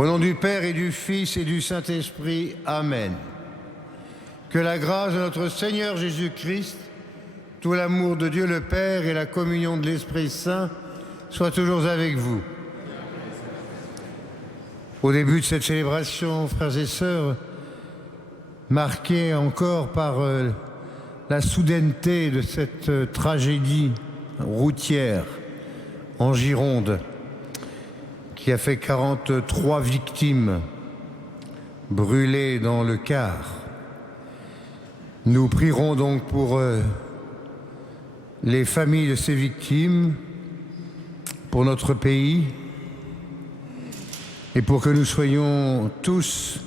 Au nom du Père et du Fils et du Saint-Esprit, Amen. Que la grâce de notre Seigneur Jésus-Christ, tout l'amour de Dieu le Père et la communion de l'Esprit Saint soient toujours avec vous. Au début de cette célébration, frères et sœurs, marquée encore par la soudaineté de cette tragédie routière en Gironde, qui a fait 43 victimes brûlées dans le car. Nous prierons donc pour les familles de ces victimes, pour notre pays, et pour que nous soyons tous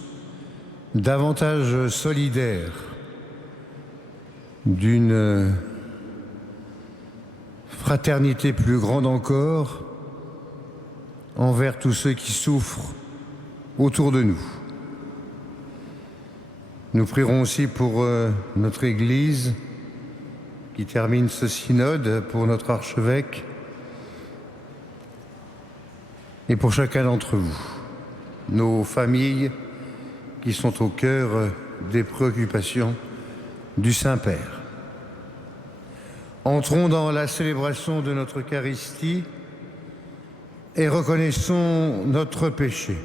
davantage solidaires d'une fraternité plus grande encore envers tous ceux qui souffrent autour de nous. Nous prierons aussi pour notre Église qui termine ce synode, pour notre archevêque et pour chacun d'entre vous, nos familles qui sont au cœur des préoccupations du Saint-Père. Entrons dans la célébration de notre Eucharistie et reconnaissons notre péché.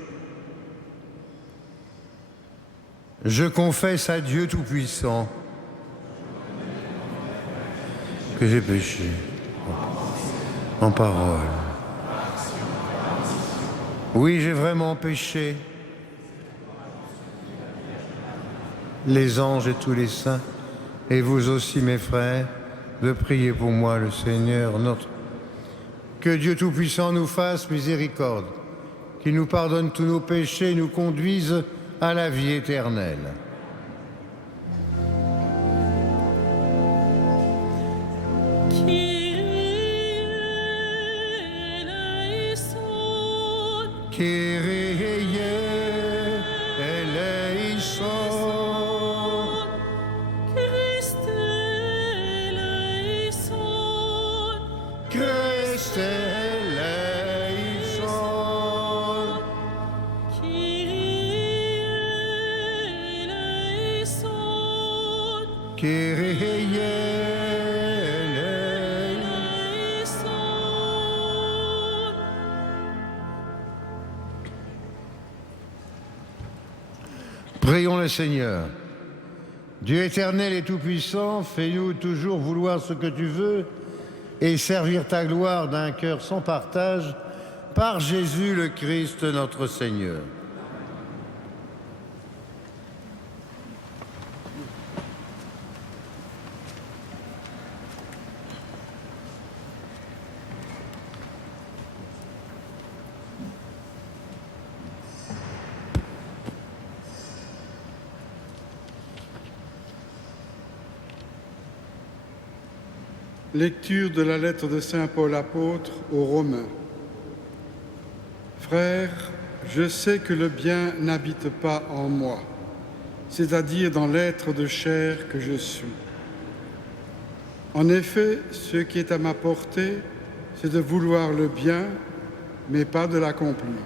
Je confesse à Dieu Tout-Puissant que j'ai péché en parole. Oui, j'ai vraiment péché. Les anges et tous les saints, et vous aussi mes frères, de prier pour moi le Seigneur notre. Que Dieu Tout-Puissant nous fasse miséricorde, qu'il nous pardonne tous nos péchés et nous conduise à la vie éternelle. Kyrie eleison, Christe eleison, Christe eleison, Kyrie eleison, Kyrie eleison. Prions le Seigneur. Dieu éternel et tout-puissant, fais-nous toujours vouloir ce que tu veux et servir ta gloire d'un cœur sans partage, par Jésus le Christ notre Seigneur. Lecture de la lettre de Saint Paul apôtre aux Romains. Frères, je sais que le bien n'habite pas en moi, c'est-à-dire dans l'être de chair que je suis. En effet, ce qui est à ma portée, c'est de vouloir le bien, mais pas de l'accomplir.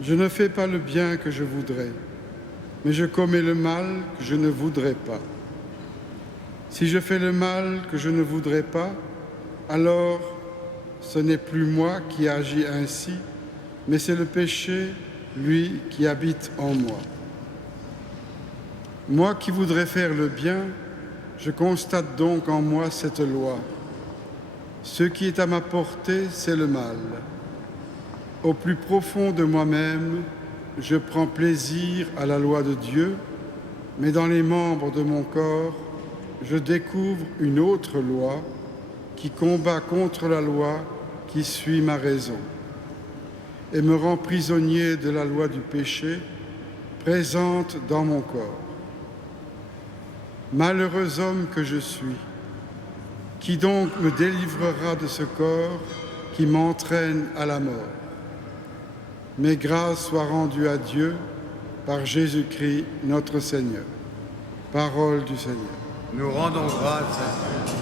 Je ne fais pas le bien que je voudrais, mais je commets le mal que je ne voudrais pas. Si je fais le mal que je ne voudrais pas, alors ce n'est plus moi qui agis ainsi, mais c'est le péché, lui, qui habite en moi. Moi qui voudrais faire le bien, je constate donc en moi cette loi. Ce qui est à ma portée, c'est le mal. Au plus profond de moi-même, je prends plaisir à la loi de Dieu, mais dans les membres de mon corps, je découvre une autre loi qui combat contre la loi qui suit ma raison et me rend prisonnier de la loi du péché présente dans mon corps. Malheureux homme que je suis, qui donc me délivrera de ce corps qui m'entraîne à la mort? Mais grâce soit rendue à Dieu par Jésus-Christ notre Seigneur. Parole du Seigneur. Nous rendons grâce à Dieu.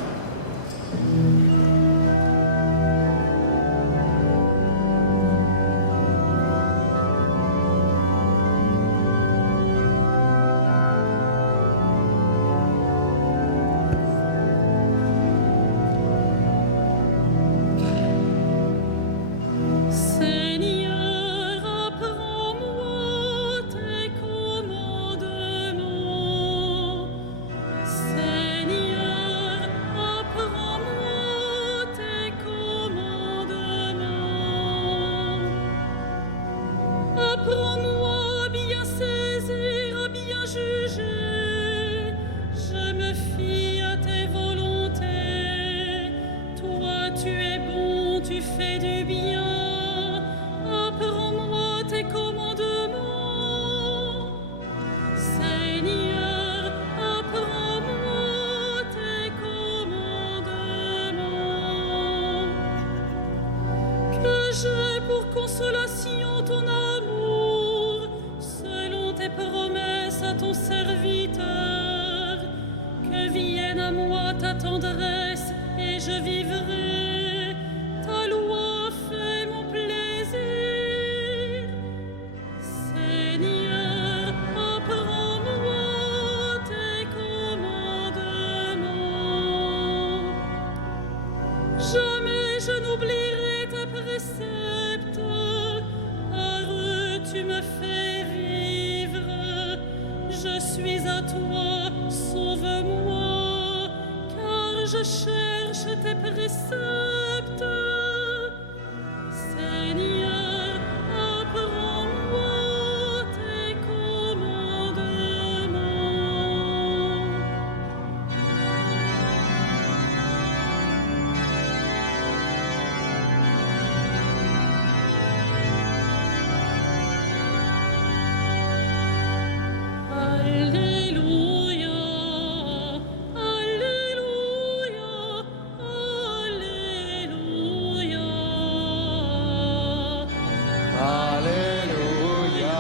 j'ai pour consolation ton amour, selon tes promesses à ton serviteur. Que vienne à moi ta tendresse et je vivrai. Ta loi fait mon plaisir. Seigneur, apprends-moi tes commandements. Jamais je n'oublierai tes préceptes, car tu me fais vivre. Je suis à toi, sauve-moi, car je cherche tes préceptes. Seigneur, apprends-moi tes commandements. Alléluia, Alléluia, Alléluia. Alléluia.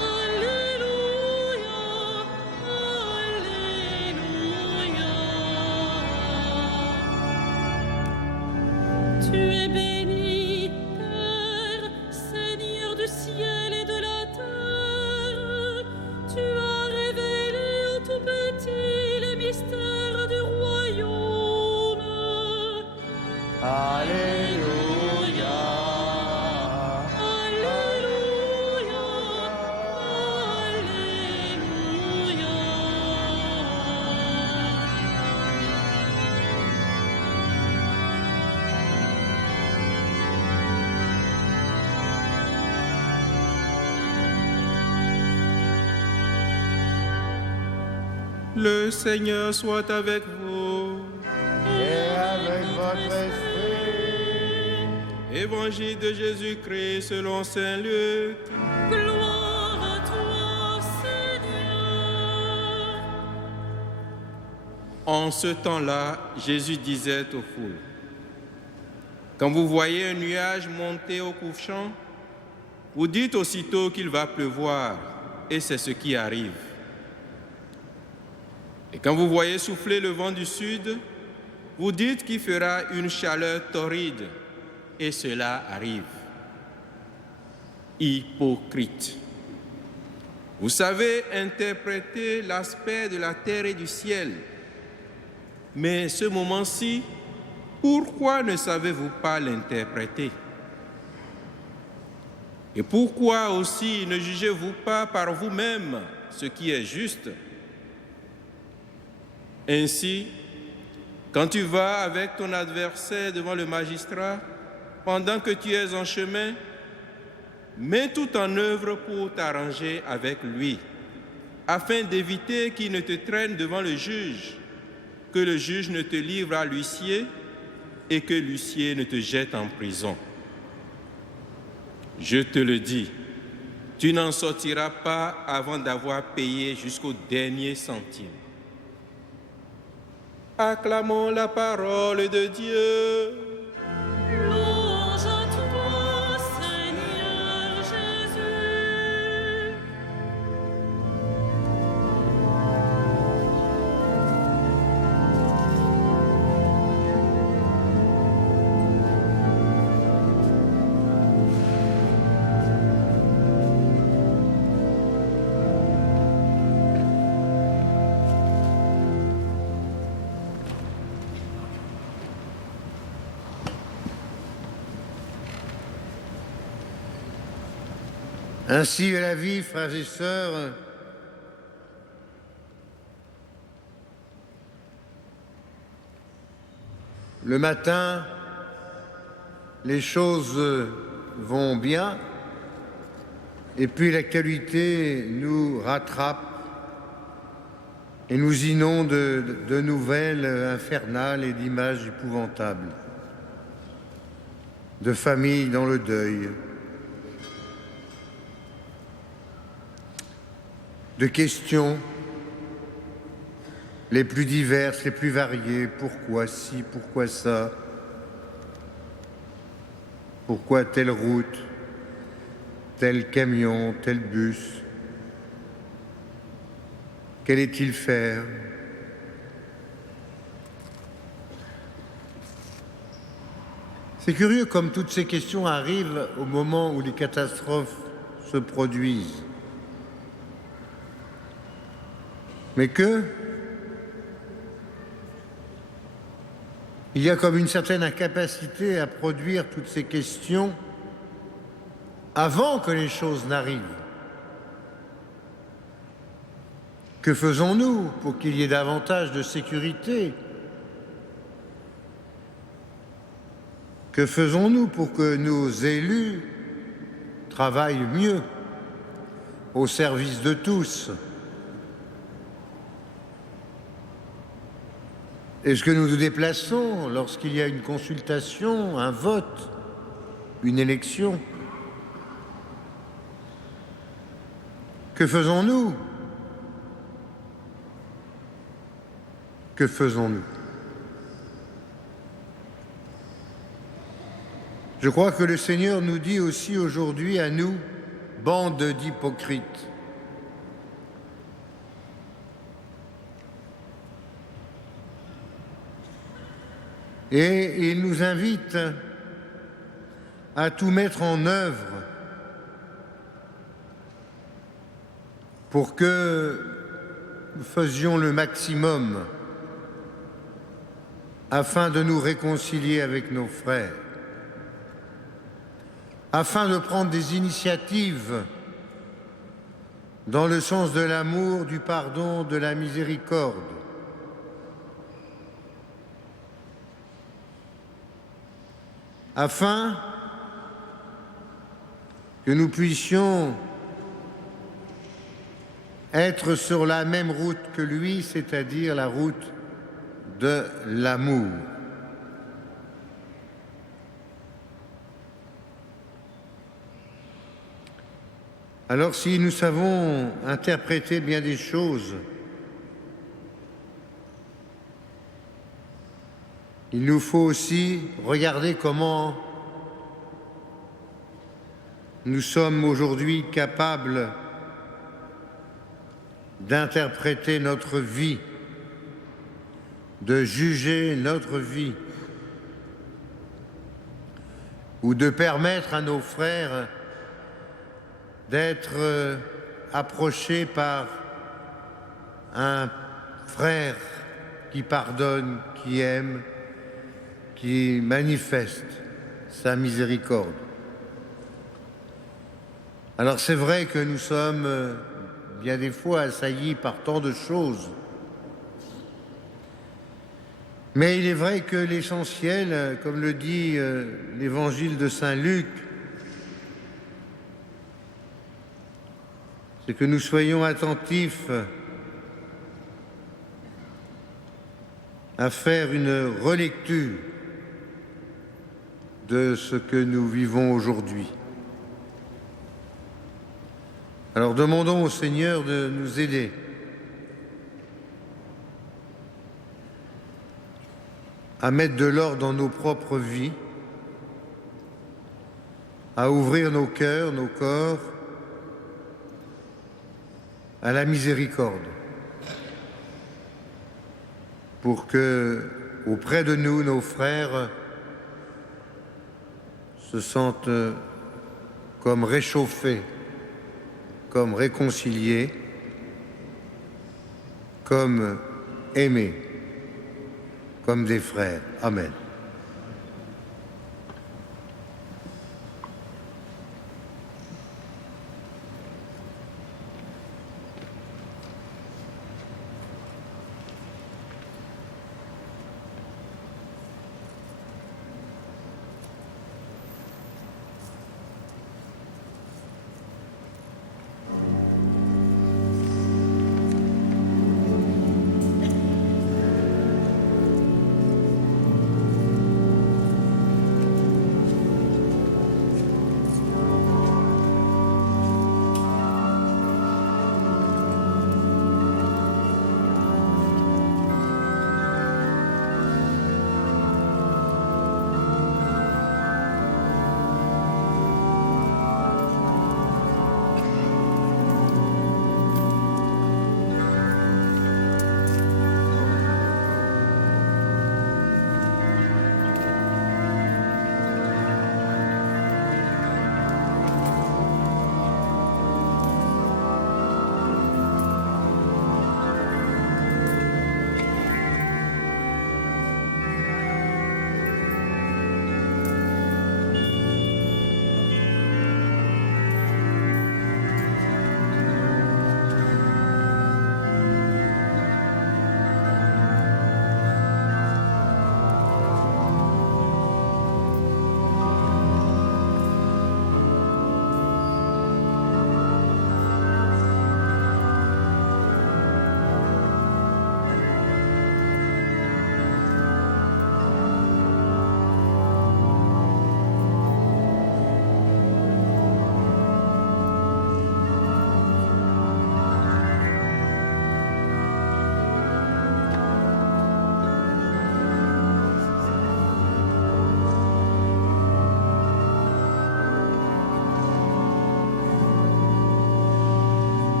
Alléluia, Alléluia. Tu es béni, Père, Seigneur du ciel et de la terre. Tu as révélé aux tout petits les mystères du royaume. Alléluia. Alléluia, Le Seigneur soit avec vous. Et avec votre esprit. Évangile de Jésus-Christ selon saint Luc. gloire à toi, Seigneur. En ce temps-là, Jésus disait aux foules, quand vous voyez un nuage monter au couchant, vous dites aussitôt qu'il va pleuvoir, et c'est ce qui arrive. Et quand vous voyez souffler le vent du sud, vous dites qu'il fera une chaleur torride, et cela arrive. Hypocrite. Vous savez interpréter l'aspect de la terre et du ciel, mais ce moment-ci, pourquoi ne savez-vous pas l'interpréter? Et pourquoi aussi ne jugez-vous pas par vous-même ce qui est juste? Ainsi, quand tu vas avec ton adversaire devant le magistrat, pendant que tu es en chemin, mets tout en œuvre pour t'arranger avec lui, afin d'éviter qu'il ne te traîne devant le juge, que le juge ne te livre à l'huissier et que l'huissier ne te jette en prison. Je te le dis, tu n'en sortiras pas avant d'avoir payé jusqu'au dernier centime. Acclamons la parole de Dieu. Louange à toi, Seigneur Jésus. Ainsi est la vie, frères et sœurs. Le matin, les choses vont bien, et puis l'actualité nous rattrape et nous inonde de nouvelles infernales et d'images épouvantables, de familles dans le deuil, de questions les plus diverses, les plus variées. Pourquoi ci, pourquoi ça? Pourquoi telle route, tel camion, tel bus? Qu'allait-il faire? C'est curieux comme toutes ces questions arrivent au moment où les catastrophes se produisent. Mais il y a comme une certaine incapacité à produire toutes ces questions avant que les choses n'arrivent. Que faisons-nous pour qu'il y ait davantage de sécurité? Que faisons-nous pour que nos élus travaillent mieux au service de tous? Est-ce que nous nous déplaçons lorsqu'il y a une consultation, un vote, une élection? Que faisons-nous? Que faisons-nous? Je crois que le Seigneur nous dit aussi aujourd'hui à nous, bande d'hypocrites. Et il nous invite à tout mettre en œuvre pour que nous faisions le maximum afin de nous réconcilier avec nos frères, afin de prendre des initiatives dans le sens de l'amour, du pardon, de la miséricorde. Afin que nous puissions être sur la même route que lui, c'est-à-dire la route de l'amour. Alors si nous savons interpréter bien des choses, il nous faut aussi regarder comment nous sommes aujourd'hui capables d'interpréter notre vie, de juger notre vie, ou de permettre à nos frères d'être approchés par un frère qui pardonne, qui aime, qui manifeste sa miséricorde. Alors c'est vrai que nous sommes bien des fois assaillis par tant de choses, mais il est vrai que l'essentiel, comme le dit l'évangile de Saint Luc, c'est que nous soyons attentifs à faire une relecture de ce que nous vivons aujourd'hui. Alors demandons au Seigneur de nous aider à mettre de l'ordre dans nos propres vies, à ouvrir nos cœurs, nos corps à la miséricorde, pour que, auprès de nous, nos frères se sentent comme réchauffés, comme réconciliés, comme aimés, comme des frères. Amen.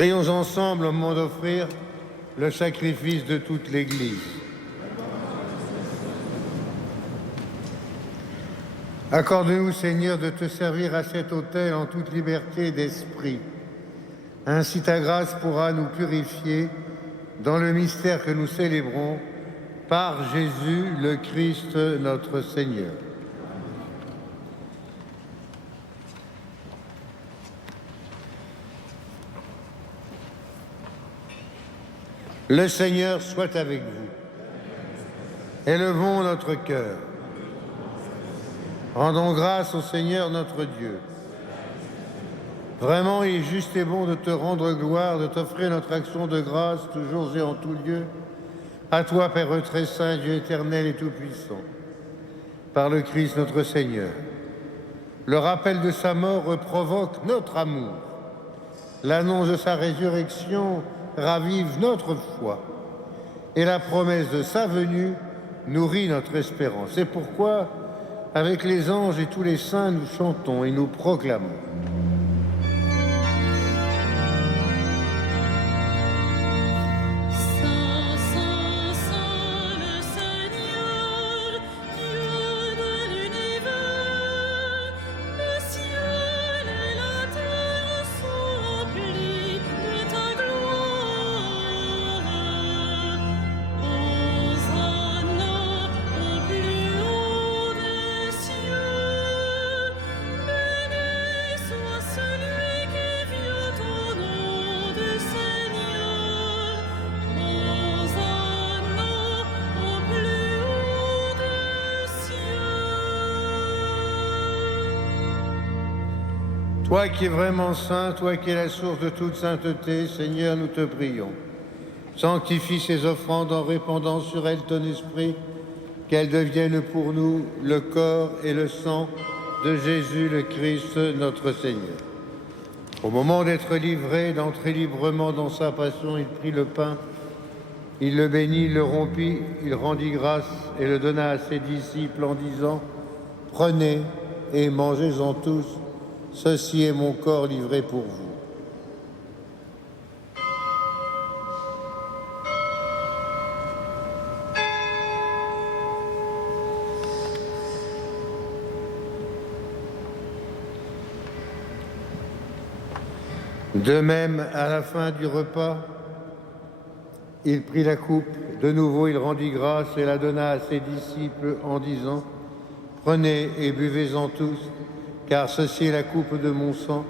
Prions ensemble au moment d'offrir le sacrifice de toute l'Église. Accorde-nous, Seigneur, de te servir à cet autel en toute liberté d'esprit. Ainsi ta grâce pourra nous purifier dans le mystère que nous célébrons par Jésus le Christ notre Seigneur. Le Seigneur soit avec vous. Élevons notre cœur. Rendons grâce au Seigneur notre Dieu. Vraiment, il est juste et bon de te rendre gloire, de t'offrir notre action de grâce, toujours et en tout lieu. À toi, Père très saint, Dieu éternel et tout-puissant, par le Christ notre Seigneur. Le rappel de sa mort provoque notre amour. L'annonce de sa résurrection ravive notre foi. Et la promesse de sa venue nourrit notre espérance. C'est pourquoi, avec les anges et tous les saints, nous chantons et nous proclamons. Toi qui es vraiment saint, toi qui es la source de toute sainteté, Seigneur, nous te prions. Sanctifie ces offrandes en répandant sur elles ton esprit, qu'elles deviennent pour nous le corps et le sang de Jésus le Christ, notre Seigneur. Au moment d'être livré, d'entrer librement dans sa passion, il prit le pain, il le bénit, il le rompit, il rendit grâce et le donna à ses disciples en disant « Prenez et mangez-en tous. Ceci est mon corps livré pour vous. » De même, à la fin du repas, il prit la coupe. De nouveau, il rendit grâce et la donna à ses disciples en disant « Prenez et buvez-en tous. Car ceci est la coupe de mon sang,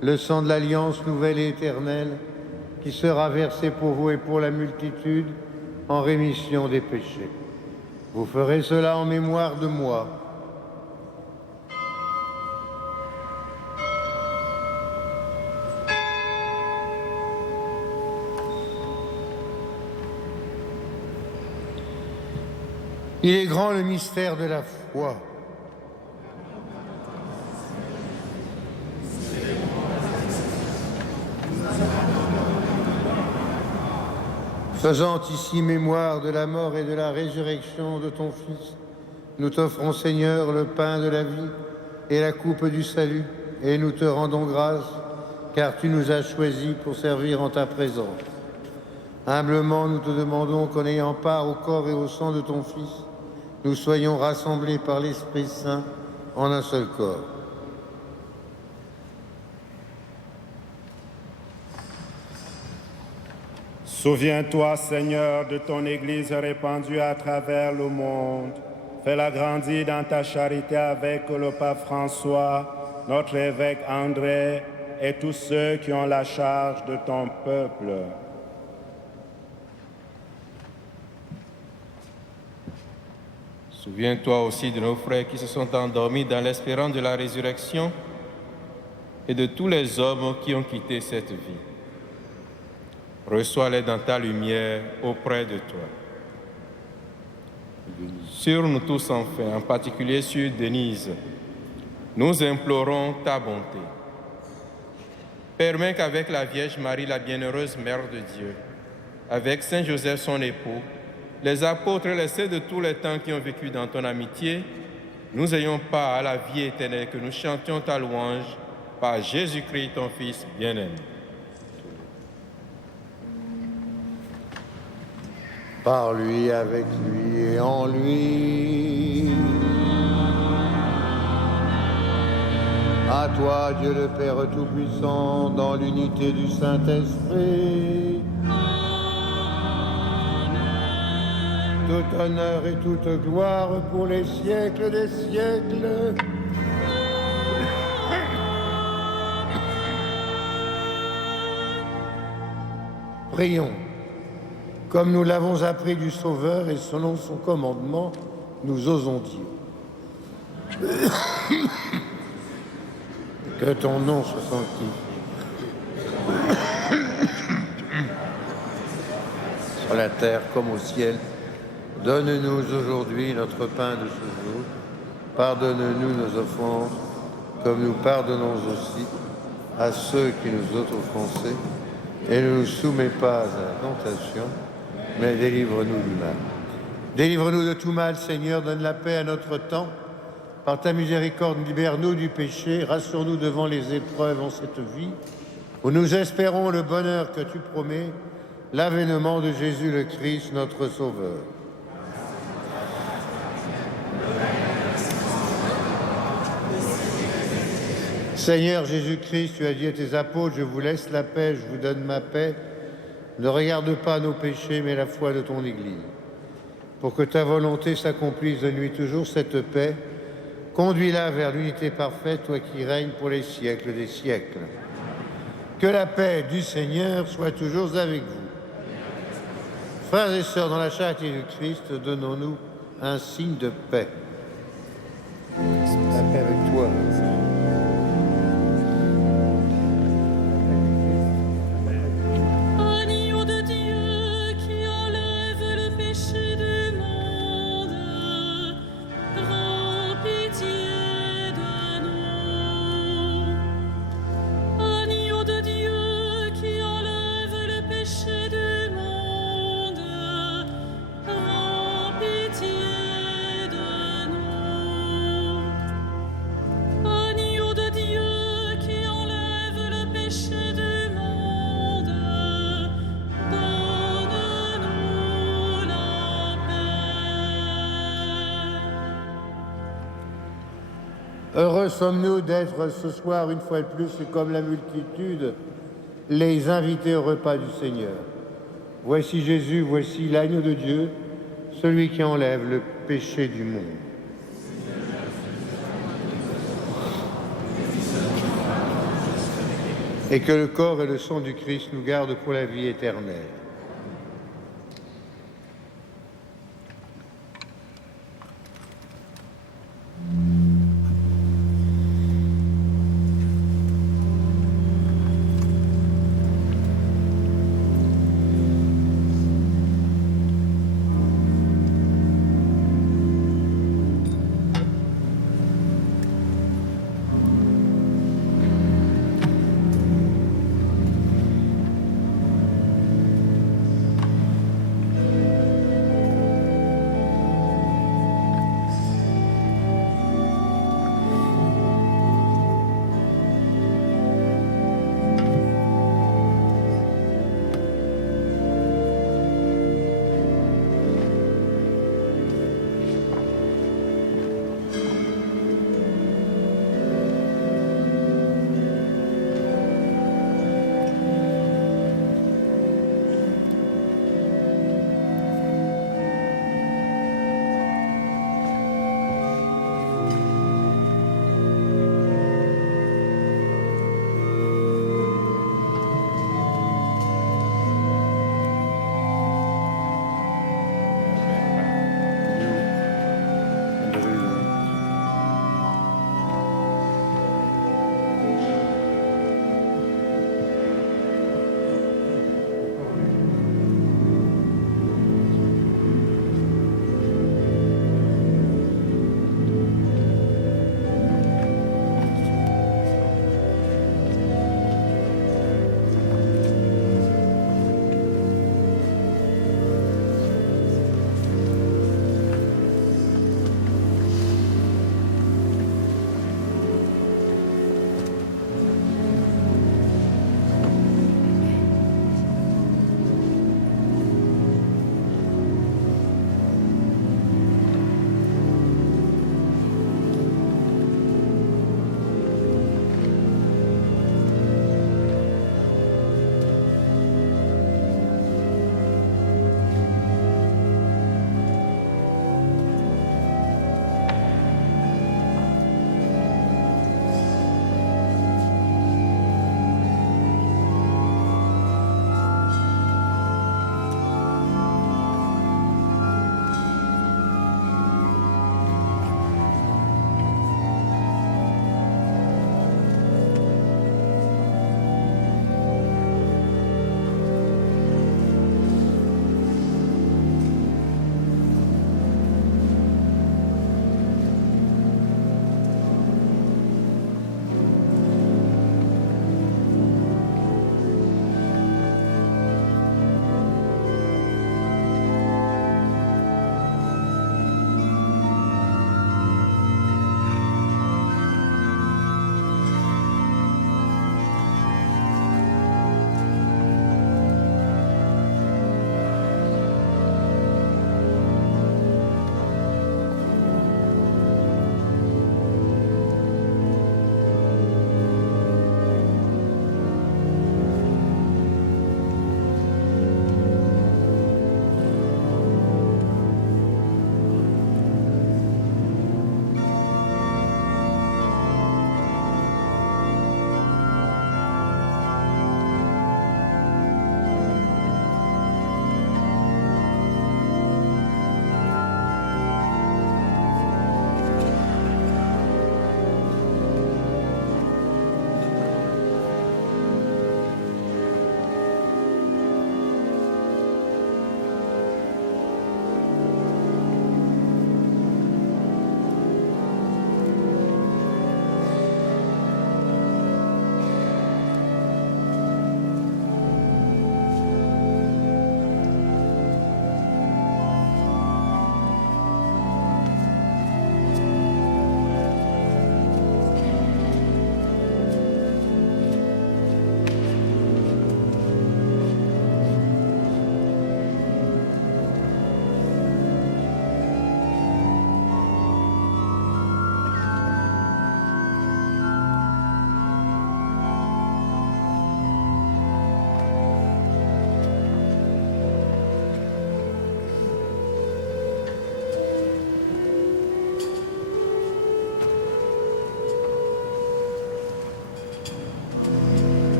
le sang de l'alliance nouvelle et éternelle, qui sera versé pour vous et pour la multitude en rémission des péchés. Vous ferez cela en mémoire de moi. » Il est grand le mystère de la foi. Faisant ici mémoire de la mort et de la résurrection de ton Fils, nous t'offrons, Seigneur, le pain de la vie et la coupe du salut, et nous te rendons grâce, car tu nous as choisis pour servir en ta présence. Humblement, nous te demandons qu'en ayant part au corps et au sang de ton Fils, nous soyons rassemblés par l'Esprit Saint en un seul corps. Souviens-toi, Seigneur, de ton Église répandue à travers le monde. Fais-la grandir dans ta charité avec le pape François, notre évêque André et tous ceux qui ont la charge de ton peuple. Souviens-toi aussi de nos frères qui se sont endormis dans l'espérance de la résurrection et de tous les hommes qui ont quitté cette vie. Reçois-les dans ta lumière auprès de toi. Sur nous tous enfin, en particulier sur Denise, nous implorons ta bonté. Permets qu'avec la Vierge Marie, la bienheureuse Mère de Dieu, avec Saint Joseph son époux, les apôtres et les saints de tous les temps qui ont vécu dans ton amitié, nous ayons part à la vie éternelle, que nous chantions ta louange par Jésus-Christ, ton Fils bien-aimé. par lui, avec lui et en lui. À toi, Dieu le Père Tout-Puissant, dans l'unité du Saint-Esprit, tout honneur et toute gloire pour les siècles des siècles. Prions. Comme nous l'avons appris du Sauveur et selon son commandement, nous osons dire. Que ton nom soit sanctifié. Sur la terre comme au ciel, donne-nous aujourd'hui notre pain de ce jour. Pardonne-nous nos offenses, comme nous pardonnons aussi à ceux qui nous ont offensés. Et ne nous soumets pas à la tentation, mais délivre-nous du mal. Délivre-nous de tout mal, Seigneur, donne la paix à notre temps. Par ta miséricorde, libère-nous du péché, rassure-nous devant les épreuves en cette vie, où nous espérons le bonheur que tu promets, l'avènement de Jésus le Christ, notre Sauveur. Seigneur Jésus-Christ, tu as dit à tes apôtres, je vous laisse la paix, je vous donne ma paix. Ne regarde pas nos péchés, mais la foi de ton Église. Pour que ta volonté s'accomplisse, donne-lui toujours cette paix. Conduis-la vers l'unité parfaite, toi qui règnes pour les siècles des siècles. Que la paix du Seigneur soit toujours avec vous. Frères et sœurs, dans la charité du Christ, donnons-nous un signe de paix. La paix avec toi. Agneau de Dieu qui enlève le péché du monde, prends pitié de nous. Agneau de Dieu qui enlève le péché du monde, prends pitié de nous. Agneau de Dieu qui enlève le péché du monde, donne-nous la paix. Heureux sommes-nous d'être ce soir, une fois de plus, et comme la multitude, les invités au repas du Seigneur. Voici Jésus, voici l'agneau de Dieu, celui qui enlève le péché du monde. Et que le corps et le sang du Christ nous gardent pour la vie éternelle.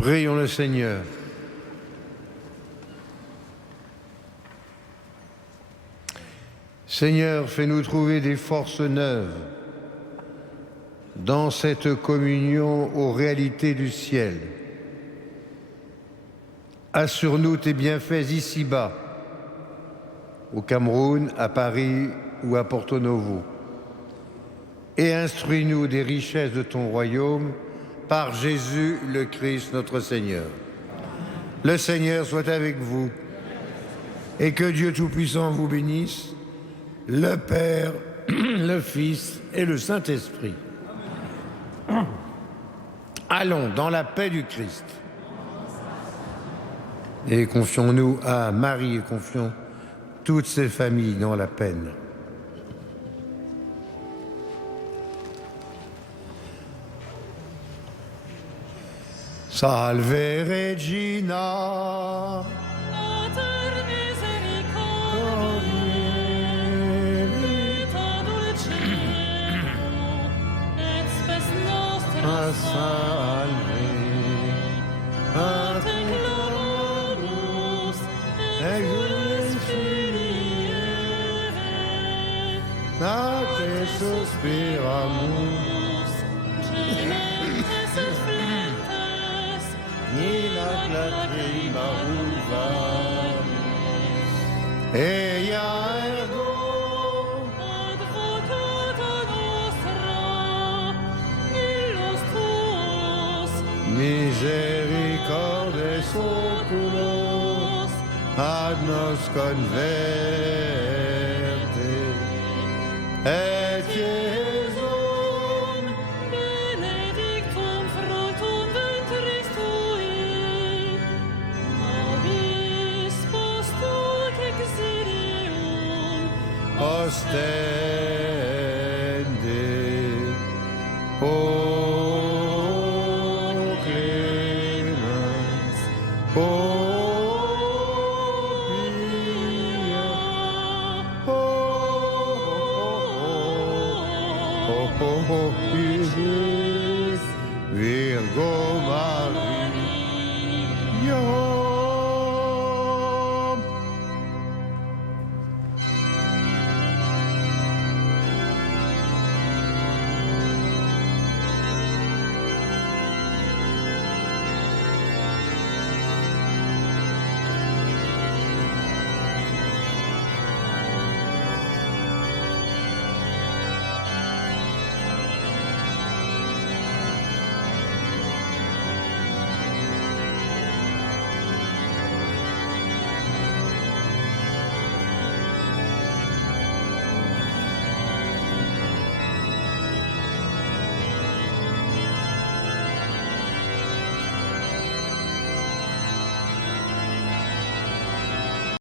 Prions le Seigneur. Seigneur, fais-nous trouver des forces neuves dans cette communion aux réalités du ciel. Assure-nous tes bienfaits ici-bas, au Cameroun, à Paris ou à Porto Novo, et instruis-nous des richesses de ton royaume par Jésus le Christ notre Seigneur. Le Seigneur soit avec vous et que Dieu Tout-Puissant vous bénisse, le Père, le Fils et le Saint-Esprit. Allons dans la paix du Christ. Et confions-nous à Marie et confions toutes ces familles dans la peine. Salve Regina, Mater misericordiae, vita dulcedo, et spes nostra salve, a te clamamus, exules Filii, a te suspiramus, gementes et flentes, in ac lacrima vulgaris, ea ergo advocata nostra, illos tuos, misericordes oculos ad nos converte, et Iesum benedictum fructum ventris tui, nobis post hoc exilium, ostende. O clemens, o pia, o Isis, Virgo Maria.